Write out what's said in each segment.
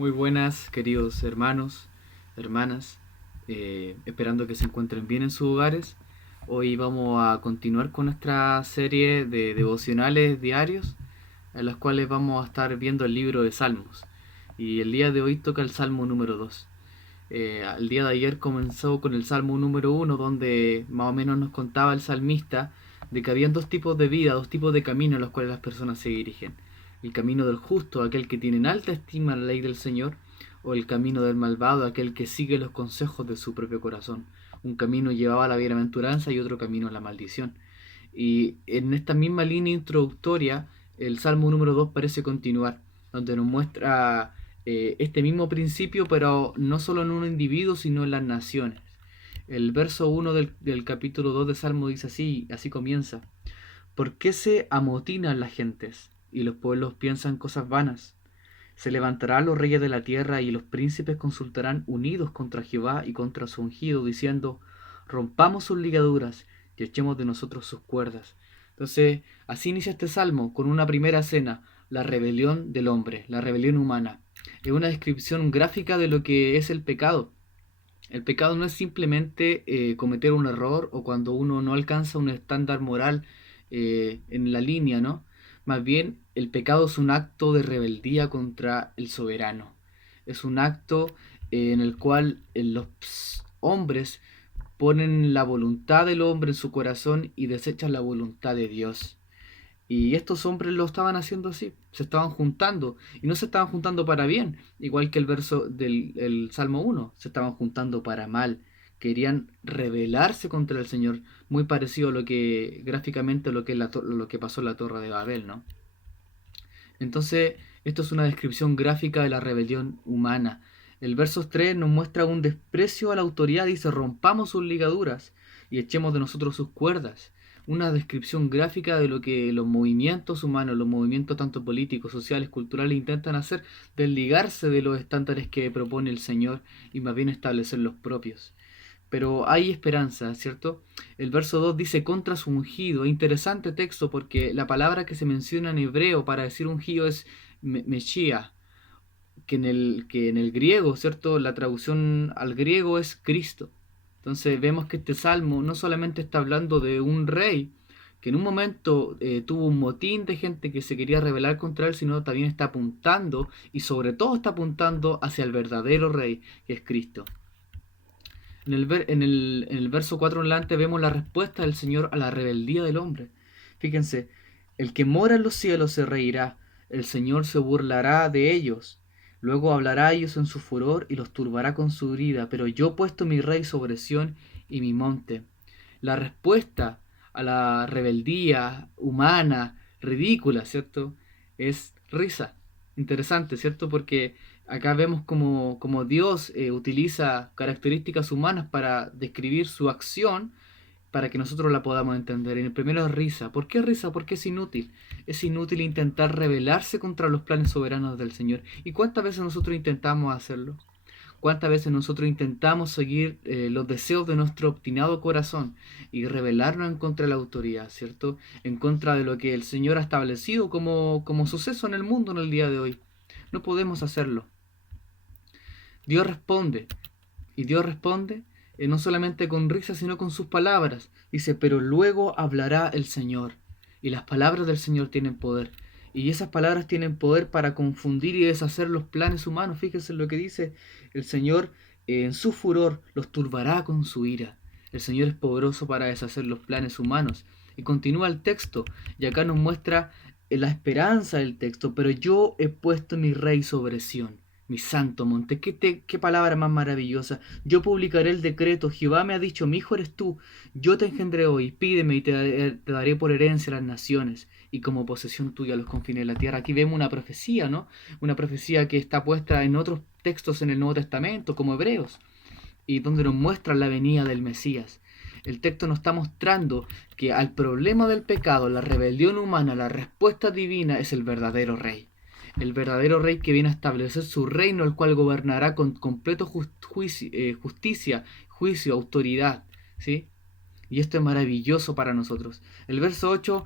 Muy buenas, queridos hermanos, hermanas, esperando que se encuentren bien en sus hogares. Hoy vamos a continuar con nuestra serie de devocionales diarios, en las cuales vamos a estar viendo el libro de Salmos. Y el día de hoy toca el Salmo número 2. El día de ayer comenzó con el Salmo número 1, donde más o menos nos contaba el salmista de que habían dos tipos de vida, dos tipos de caminos a los cuales las personas se dirigen. El camino del justo, aquel que tiene en alta estima la ley del Señor, o el camino del malvado, aquel que sigue los consejos de su propio corazón. Un camino llevaba a la bienaventuranza y otro camino a la maldición. Y en esta misma línea introductoria, el Salmo número 2 parece continuar, donde nos muestra este mismo principio, pero no solo en un individuo, sino en las naciones. El verso 1 del capítulo 2 de Salmo dice así, así comienza. ¿Por qué se amotinan las gentes y los pueblos piensan cosas vanas? Se levantarán los reyes de la tierra y los príncipes consultarán unidos contra Jehová y contra su ungido, diciendo, rompamos sus ligaduras y echemos de nosotros sus cuerdas. Entonces, así inicia este salmo con una primera escena, la rebelión del hombre, la rebelión humana. Es una descripción gráfica de lo que es el pecado. El pecado no es simplemente cometer un error o cuando uno no alcanza un estándar moral en la línea, ¿no? Más bien, el pecado es un acto de rebeldía contra el soberano. Es un acto en el cual los hombres ponen la voluntad del hombre en su corazón y desechan la voluntad de Dios. Y estos hombres lo estaban haciendo así, se estaban juntando, y no se estaban juntando para bien, igual que el verso del el Salmo 1, se estaban juntando para mal, querían rebelarse contra el Señor, muy parecido a lo que gráficamente lo que, lo que pasó en la Torre de Babel, ¿no? Entonces, esto es una descripción gráfica de la rebelión humana. El verso 3 nos muestra un desprecio a la autoridad, dice, rompamos sus ligaduras y echemos de nosotros sus cuerdas. Una descripción gráfica de lo que los movimientos humanos, los movimientos tanto políticos, sociales, culturales intentan hacer, desligarse de los estándares que propone el Señor y más bien establecer los propios. Pero hay esperanza, ¿cierto? El verso 2 dice contra su ungido. Interesante texto porque la palabra que se menciona en hebreo para decir ungido es Mesías, que en el griego, ¿cierto? La traducción al griego es Cristo. Entonces vemos que este salmo no solamente está hablando de un rey, que en un momento tuvo un motín de gente que se quería rebelar contra él, sino también está apuntando y sobre todo está apuntando hacia el verdadero rey, que es Cristo. En el verso 4 en adelante vemos la respuesta del Señor a la rebeldía del hombre. Fíjense, el que mora en los cielos se reirá, el Señor se burlará de ellos, luego hablará a ellos en su furor y los turbará con su ira, pero yo he puesto mi rey sobre Sión y mi monte. La respuesta a la rebeldía humana, ridícula, ¿cierto? Es risa. Interesante, ¿cierto? Porque acá vemos como Dios utiliza características humanas para describir su acción para que nosotros la podamos entender. En el primero es risa. ¿Por qué risa? Porque es inútil. Es inútil intentar rebelarse contra los planes soberanos del Señor. ¿Y cuántas veces nosotros intentamos hacerlo? ¿Cuántas veces nosotros intentamos seguir los deseos de nuestro obstinado corazón y rebelarnos en contra de la autoridad, ¿cierto? En contra de lo que el Señor ha establecido como suceso en el mundo en el día de hoy. No podemos hacerlo. Dios responde, y Dios responde no solamente con risa, sino con sus palabras. Dice, pero luego hablará el Señor. Y las palabras del Señor tienen poder. Y esas palabras tienen poder para confundir y deshacer los planes humanos. Fíjense en lo que dice el Señor, en su furor los turbará con su ira. El Señor es poderoso para deshacer los planes humanos. Y continúa el texto, y acá nos muestra la esperanza del texto, pero yo he puesto mi rey sobre Sión, mi santo monte. Qué palabra más maravillosa. Yo publicaré el decreto. Jehová me ha dicho, mi hijo eres tú. Yo te engendré hoy. Pídeme y te daré por herencia las naciones y como posesión tuya los confines de la tierra. Aquí vemos una profecía, ¿no? Una profecía que está puesta en otros textos en el Nuevo Testamento, como Hebreos, y donde nos muestra la venida del Mesías. El texto nos está mostrando que al problema del pecado, la rebelión humana, la respuesta divina es el verdadero rey. El verdadero rey que viene a establecer su reino, el cual gobernará con completo justicia, juicio, autoridad. ¿Sí? Y esto es maravilloso para nosotros. El verso 8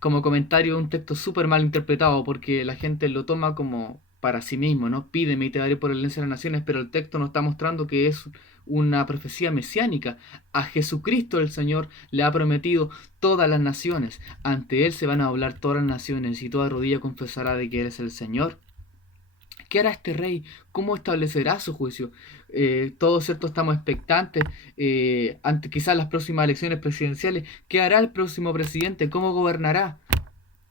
como comentario, es un texto súper mal interpretado porque la gente lo toma como para sí mismo, ¿no? Pídeme y te daré por herencia de las naciones, pero el texto nos está mostrando que es una profecía mesiánica. A Jesucristo el Señor le ha prometido todas las naciones. Ante Él se van a hablar todas las naciones y toda rodilla confesará de que Él es el Señor. ¿Qué hará este rey? ¿Cómo establecerá su juicio? Todos, ¿cierto? Estamos expectantes ante quizás las próximas elecciones presidenciales. ¿Qué hará el próximo presidente? ¿Cómo gobernará?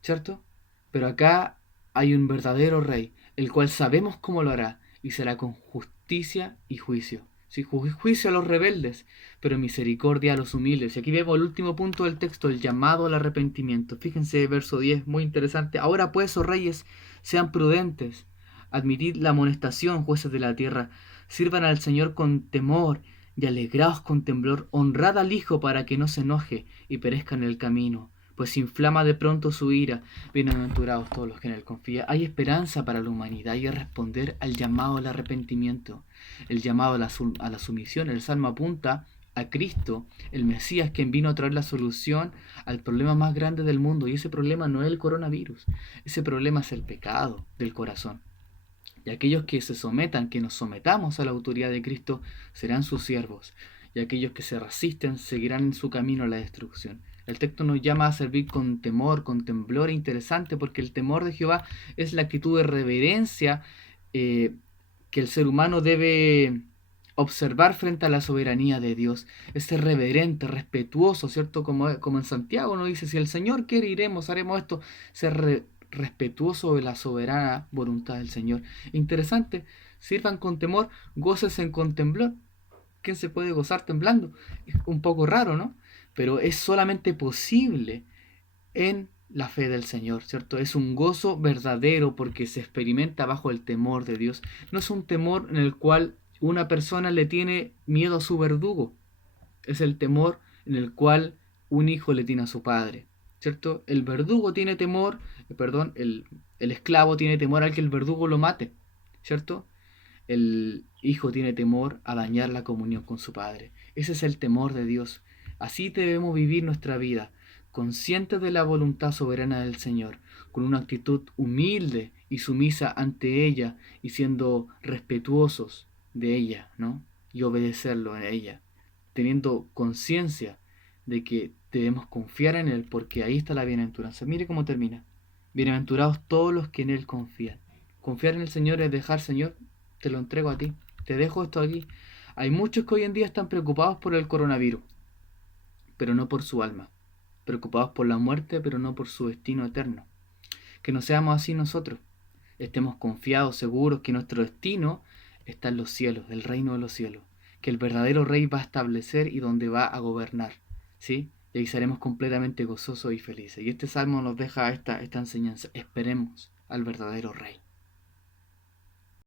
¿Cierto? Pero acá hay un verdadero rey, el cual sabemos cómo lo hará, y será con justicia y juicio. Sí, juicio a los rebeldes, pero misericordia a los humildes. Y aquí vemos el último punto del texto, el llamado al arrepentimiento. Fíjense, verso 10, muy interesante. Ahora pues, oh reyes, sean prudentes, admitid la amonestación, jueces de la tierra, sirvan al Señor con temor y alegraos con temblor, honrad al Hijo para que no se enoje y perezca en el camino, pues inflama de pronto su ira. Bienaventurados todos los que en él confían. Hay esperanza para la humanidad y es responder al llamado al arrepentimiento, el llamado a la sumisión. El Salmo apunta a Cristo, el Mesías, quien vino a traer la solución al problema más grande del mundo. Y ese problema no es el coronavirus, ese problema es el pecado del corazón. Y aquellos que se sometan, que nos sometamos a la autoridad de Cristo, serán sus siervos. Y aquellos que se resisten seguirán en su camino a la destrucción. El texto nos llama a servir con temor, con temblor. Interesante, porque el temor de Jehová es la actitud de reverencia que el ser humano debe observar frente a la soberanía de Dios. Es ser reverente, respetuoso, ¿cierto? Como en Santiago nos dice, si el Señor quiere, iremos, haremos esto. Respetuoso de la soberana voluntad del Señor. Interesante, sirvan con temor, gócense con temblor. ¿Quién se puede gozar temblando? Es un poco raro, ¿no? Pero es solamente posible en la fe del Señor, ¿cierto? Es un gozo verdadero porque se experimenta bajo el temor de Dios. No es un temor en el cual una persona le tiene miedo a su verdugo. Es el temor en el cual un hijo le tiene a su padre, ¿cierto? El verdugo tiene temor, perdón, el esclavo tiene temor al que el verdugo lo mate, ¿cierto? El hijo tiene temor a dañar la comunión con su padre. Ese es el temor de Dios. Así debemos vivir nuestra vida, conscientes de la voluntad soberana del Señor, con una actitud humilde y sumisa ante ella y siendo respetuosos de ella, ¿no? Y obedecerlo a ella, teniendo conciencia de que debemos confiar en Él, porque ahí está la bienaventuranza. Mire cómo termina. Bienaventurados todos los que en Él confían. Confiar en el Señor es dejar, Señor, te lo entrego a ti, te dejo esto aquí. Hay muchos que hoy en día están preocupados por el coronavirus, pero no por su alma. Preocupados por la muerte, pero no por su destino eterno. Que no seamos así nosotros. Estemos confiados, seguros que nuestro destino está en los cielos, el reino de los cielos. Que el verdadero rey va a establecer y donde va a gobernar. ¿Sí? Y ahí seremos completamente gozosos y felices. Y este salmo nos deja esta enseñanza. Esperemos al verdadero rey.